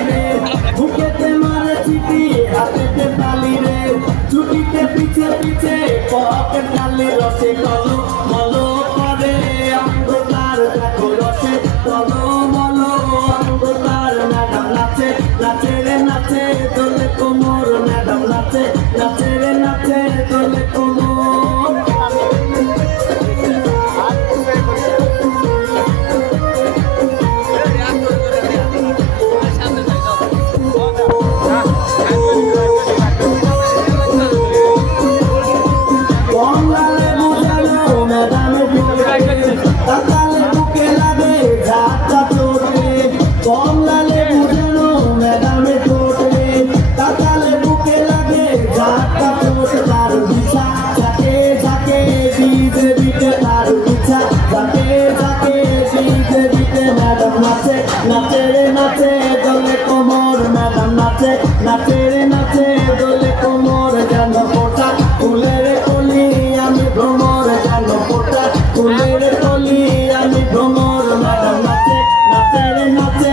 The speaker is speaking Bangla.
রে বুকেতে মারে চিঠি হাতেতে তালি রে ছুটিতে পিছে পিছে পকেট খালি রসে কলো মলো করে অন্ধকার দেখো রসে কলো মলো অন্ধকার ম্যাডাম নাচে নাচে রে নাচে দোলে কোমর ম্যাডাম নাচে নাচে রে নাচে দোলে কোমর তাকালে বুকে লাগে ঝাঁটা চোটে কমলালে বুঝানো ম্যাডামে চোটে তাকালে বুকে লাগে ঝাঁটা চোট তার বিছা যাকে যাকে দিতে দিতে তার বিছা যাকে যাকে দিতে দিতে ম্যাডাম নাচে নাচে রে নাচে দোলে কোমর ম্যাডাম নাচে নাচে রে নাচে দোলে কোমর যেন পোটা ফুলের কলি আমি ভ্রমর যেন পোটা ফুলের কলি আমি ভ্রমর ম্যাডাম নাচে নাচে রে নাচে